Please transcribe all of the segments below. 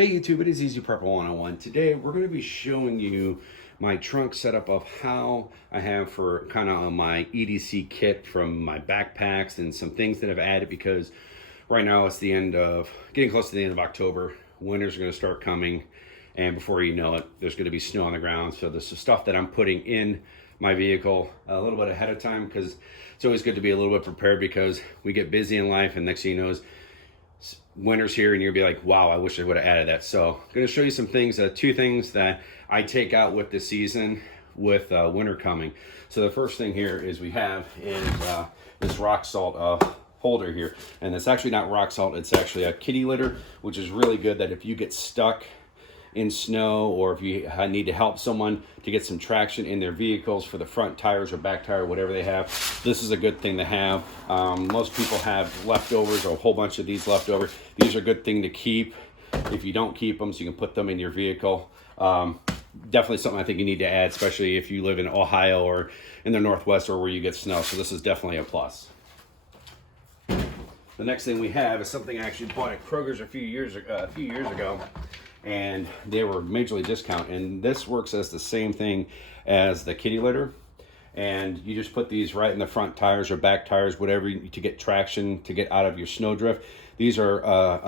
Hey YouTube, it is Easy Prepper 101. Today we're going to be showing you my trunk setup of how I have for kind of my EDC kit from my backpacks and some things that I've added because right now it's getting close to the end of October. Winters are going to start coming, and before you know it, there's going to be snow on the ground. So this is stuff that I'm putting in my vehicle a little bit ahead of time because it's always good to be a little bit prepared because we get busy in life, and next thing you know is winter's here and you'll be like, wow, I wish I would have added that. So I'm going to show you some things, two things that I take out with the season with winter coming. So the first thing here is we have this rock salt holder here, and it's actually not rock salt, it's actually a kitty litter, which is really good that if you get stuck in snow or if you need to help someone to get some traction in their vehicles for the front tires or back tire, whatever they have, this is a good thing to have. Most people have leftovers or a whole bunch of these leftover. These are a good thing to keep if you don't keep them, so you can put them in your vehicle. Definitely something I think you need to add, especially if you live in Ohio or in the Northwest or where you get snow. So this is definitely a plus. The next thing we have is something I actually bought at Kroger's a few years ago, and they were majorly discount, and this works as the same thing as the kitty litter, and you just put these right in the front tires or back tires, whatever, to get traction to get out of your snow drift. These are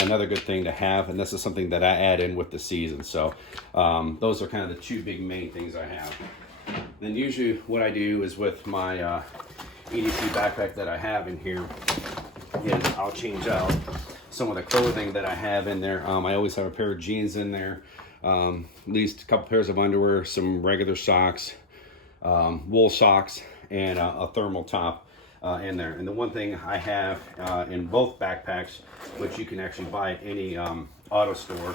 another good thing to have, and this is something that I add in with the season. So those are kind of the two big main things I have. Then usually what I do is with my EDC backpack that I have in here is I'll change out some of the clothing that I have in there. I always have a pair of jeans in there, at least a couple pairs of underwear, some regular socks, wool socks, and a thermal top in there. And the one thing I have in both backpacks, which you can actually buy at any auto store,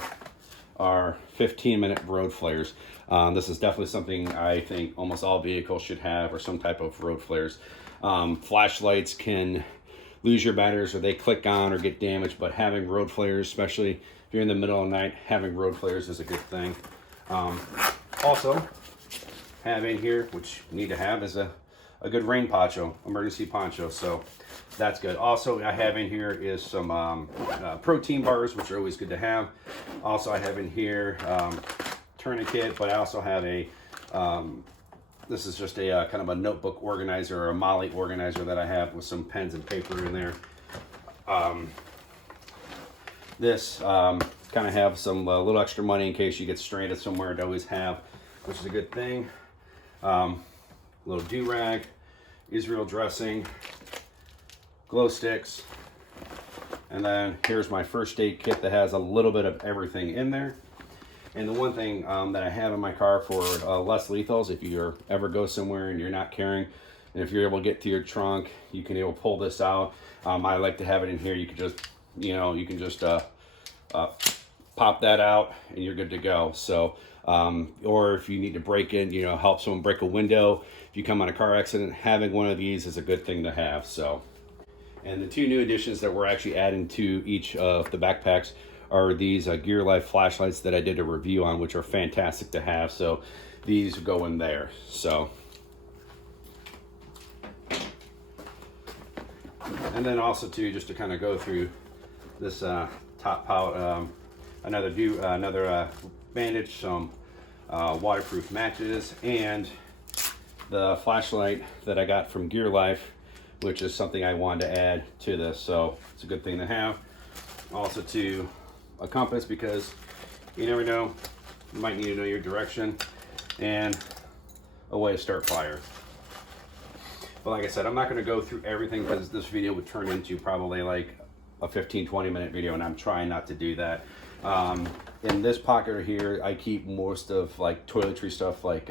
are 15-minute road flares. This is definitely something I think almost all vehicles should have, or some type of road flares. Flashlights can lose your batteries or they click on or get damaged, but having road flares, especially if you're in the middle of the night, having road flares is a good thing. Also have in here, which you need to have, is a good rain poncho, emergency poncho, so that's good. Also I have in here is some protein bars, which are always good to have. Also I have in here tourniquet, but I also have a this is just a kind of a notebook organizer or a Molly organizer that I have with some pens and paper in there. This kind of have some little extra money in case you get stranded somewhere to always have, which is a good thing. Little do-rag, Israel dressing, glow sticks, and then here's my first aid kit that has a little bit of everything in there. And the one thing that I have in my car for less lethals, if you ever go somewhere and you're not carrying, and if you're able to get to your trunk, you can able to pull this out. I like to have it in here. You can just, pop that out and you're good to go. So, or if you need to break in, help someone break a window, if you come on a car accident, having one of these is a good thing to have. So, and the two new additions that we're actually adding to each of the backpacks are these Gear Life flashlights that I did a review on, which are fantastic to have. So these go in there. So, and then also too, just to kind of go through this top pouch, another bandage, some waterproof matches, and the flashlight that I got from Gear Life, which is something I wanted to add to this. So it's a good thing to have. Also to a compass, because you never know, you might need to know your direction, and a way to start fire. But like I said, I'm not going to go through everything because this video would turn into probably like a 15-20 minute video, and I'm trying not to do that. In this pocket here, I keep most of like toiletry stuff, like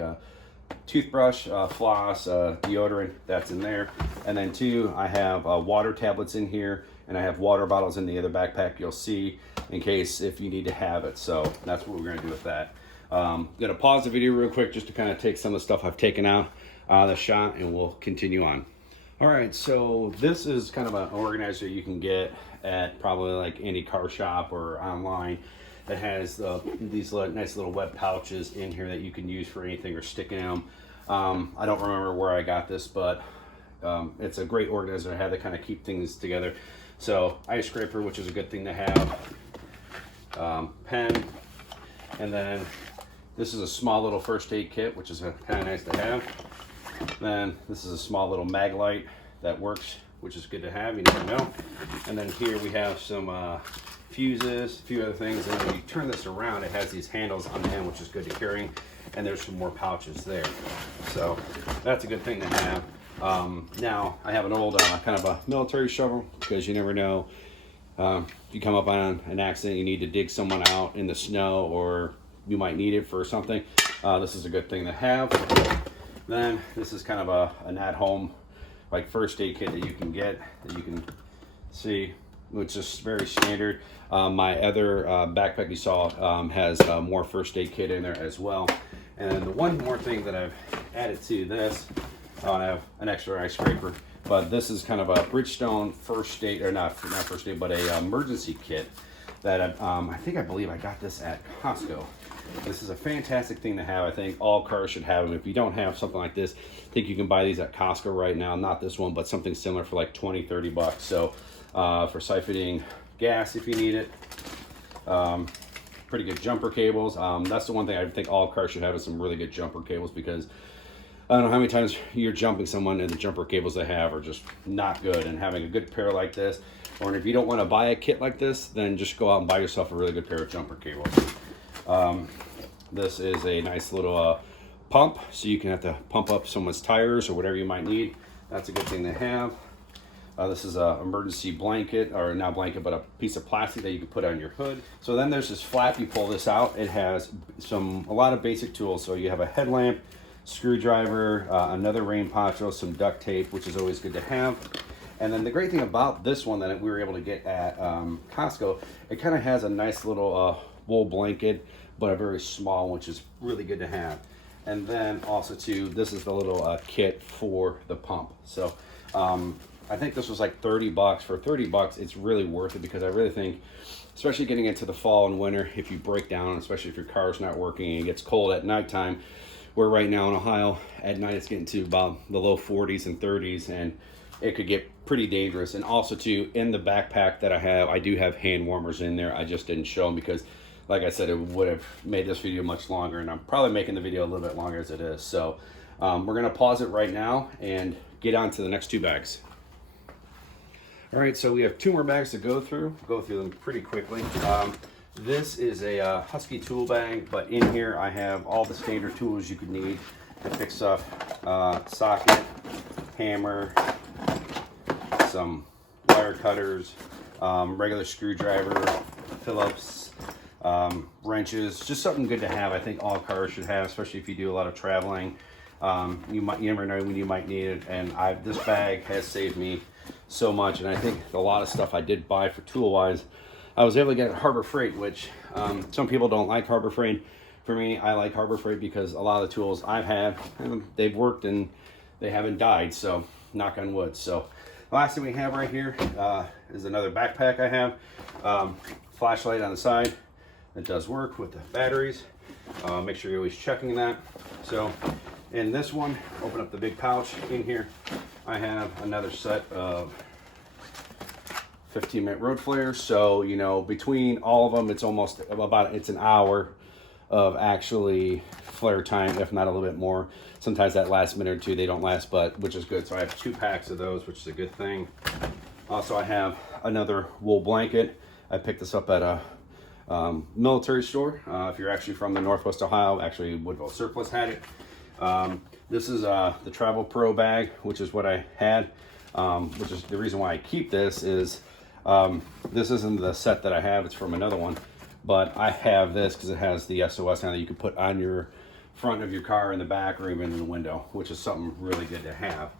toothbrush, floss, deodorant, that's in there. And then two, I have water tablets in here, and I have water bottles in the other backpack, you'll see, in case if you need to have it. So that's what we're going to do with that. I'm going to pause the video real quick just to kind of take some of the stuff I've taken out of the shot, and we'll continue on. All right, so this is kind of an organizer you can get at probably like any car shop or online that has these nice little web pouches in here that you can use for anything or stick in them. I don't remember where I got this, but it's a great organizer to have to kind of keep things together. So ice scraper, which is a good thing to have. pen, and then this is a small little first aid kit, which is kind of nice to have. Then this is a small little mag light that works, which is good to have, you never know. And then here we have some fuses, a few other things, and when you turn this around, it has these handles on the end, which is good to carry, and there's some more pouches there. So that's a good thing to have. Now I have an old kind of a military shovel, because you never know, you come up on an accident, you need to dig someone out in the snow, or you might need it for something. This is a good thing to have. Then this is kind of an at-home like first aid kit that you can get, that you can see, which is very standard. My other backpack you saw has more first aid kit in there as well. And the one more thing that I've added to this, I have an extra ice scraper, but this is kind of a Bridgestone first aid, or not first aid, but a emergency kit that I believe I got this at Costco. This is a fantastic thing to have. I think all cars should have them. If you don't have something like this, I think you can buy these at Costco right now. Not this one, but something similar for like 20-30 bucks. So for siphoning gas if you need it. Pretty good jumper cables. That's the one thing I think all cars should have, is some really good jumper cables, because I don't know how many times you're jumping someone and the jumper cables they have are just not good. And having a good pair like this, or if you don't want to buy a kit like this, then just go out and buy yourself a really good pair of jumper cables. This is a nice little pump, so you can have to pump up someone's tires or whatever you might need. That's a good thing to have. This is an emergency blanket, or not blanket, but a piece of plastic that you can put on your hood. So then there's this flap, you pull this out, it has a lot of basic tools. So you have a headlamp, screwdriver, another rain poncho, some duct tape, which is always good to have. And then the great thing about this one that we were able to get at Costco, it kind of has a nice little wool blanket, but a very small, which is really good to have. And then also too, this is the little kit for the pump. So I think this was like 30 bucks. For 30 bucks, it's really worth it, because I really think, especially getting into the fall and winter, if you break down, especially if your car's not working and it gets cold at nighttime, where right now in Ohio, at night it's getting to about the low 40s and 30s, and it could get pretty dangerous. And also too, in the backpack that I do have hand warmers in there. I just didn't show them because, like I said, it would have made this video much longer, and I'm probably making the video a little bit longer as it is. So we're gonna pause it right now and get on to the next two bags. All right, so we have two more bags to go through. Go through them pretty quickly. This is a Husky tool bag, but in here I have all the standard tools you could need to fix up socket, hammer, some wire cutters, regular screwdriver, Phillips, wrenches, just something good to have. I think all cars should have, especially if you do a lot of traveling. You never know when you might need it, and this bag has saved me so much. And I think a lot of stuff I did buy for tool wise, I was able to get at Harbor Freight, which some people don't like Harbor Freight. For me, I like Harbor Freight because a lot of the tools I've had, they've worked and they haven't died, so knock on wood. So the last thing we have right here is another backpack I have. Flashlight on the side. It does work with the batteries. Make sure you're always checking that. So in this one, open up the big pouch. In here, I have another set of 15-minute road flares. So, you know, between all of them, it's almost it's an hour of actually flare time, if not a little bit more. Sometimes that last minute or two, they don't last, but which is good. So I have 2 packs of those, which is a good thing. Also, I have another wool blanket. I picked this up at a military store. If you're actually from the Northwest Ohio, actually Woodville Surplus had it. This is the Travel Pro bag, which is what I had, which is the reason why I keep this is this isn't the set that I have, it's from another one, but I have this because it has the SOS on it you can put on your front of your car, in the back, or even in the window, which is something really good to have.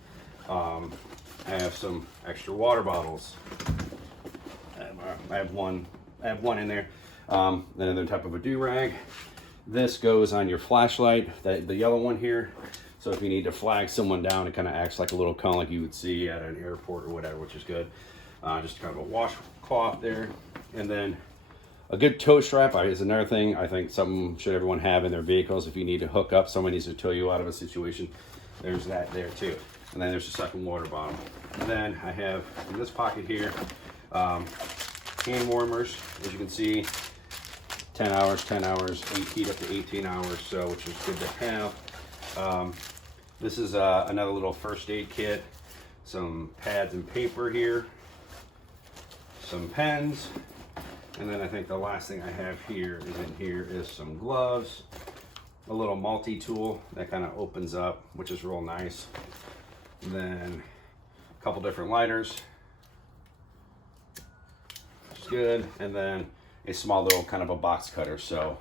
I have some extra water bottles. I have one in there. Another type of a do-rag. This goes on your flashlight, the yellow one here. So if you need to flag someone down, it kind of acts like a little cone like you would see at an airport or whatever, which is good. Just kind of a washcloth there. And then a good tow strap is another thing I think something should everyone have in their vehicles. If you need to hook up, someone needs to tow you out of a situation, there's that there too. And then there's a second water bottle. And then I have in this pocket here, hand warmers, as you can see, 10 hours, 10 hours, 8 heat up to 18 hours, so which is good to have. This is another little first aid kit, some pads and paper here, some pens, and then I think the last thing I have here is some gloves, a little multi-tool that kind of opens up, which is real nice. And then a couple different lighters, which is good, and then a small little kind of a box cutter. So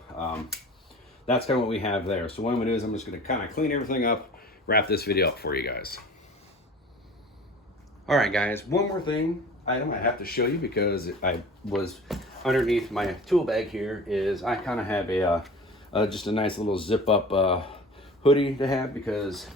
that's kind of what we have there. So what I'm gonna do is I'm just gonna kind of clean everything up, wrap this video up for you guys. All right, guys, one more item I have to show you, because I was underneath my tool bag here, is I kind of have just a nice little zip up hoodie to have, because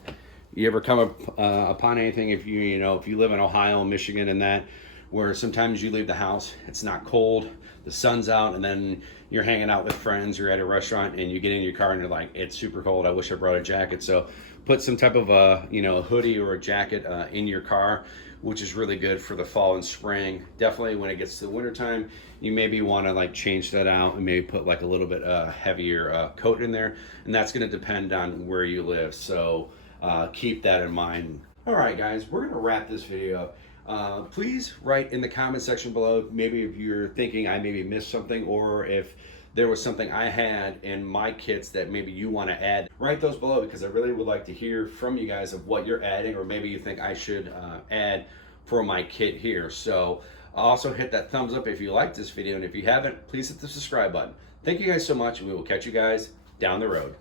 you ever come upon anything, if you live in Ohio, Michigan, and that, where sometimes you leave the house, it's not cold, the sun's out, and then you're hanging out with friends, you're at a restaurant, and you get in your car and you're like, it's super cold, I wish I brought a jacket. So put some type of a hoodie or a jacket in your car, which is really good for the fall and spring. Definitely when it gets to the winter time, you maybe want to like change that out and maybe put like a little bit heavier coat in there, and that's going to depend on where you live. So keep that in mind. All right, guys, we're going to wrap this video up. Please write in the comment section below, maybe if you're thinking I maybe missed something, or if there was something I had in my kits that maybe you want to add. Write those below, because I really would like to hear from you guys of what you're adding, or maybe you think I should add for my kit here. So also hit that thumbs up if you like this video, and if you haven't, please hit the subscribe button. Thank you guys so much, and we will catch you guys down the road.